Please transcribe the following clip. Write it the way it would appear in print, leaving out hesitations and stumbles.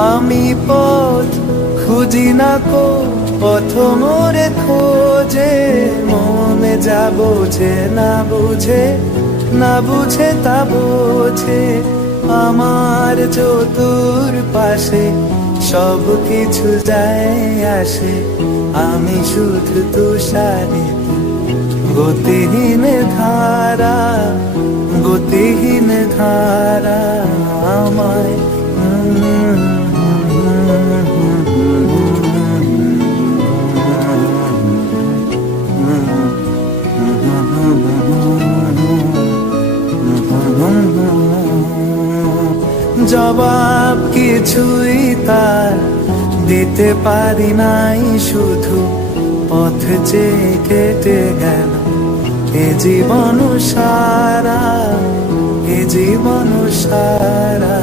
আমি পথ খুঁজি না কো, পথ মোরে খোঁজে। মনে যা বোঝে না বুঝে, না বুঝে তা বোঝে। আমার চতুর পাশে সব কিছু যায় আসে, আমি শুধু তুষারে গতিহীন ধারা, গতিহীন ধারা আমায়। জবাব কিছুই তার দিতে পারি নাই, শুধু পথ চেয়ে কেটে গেল এ জীবন সারা, এ জীবন সারা।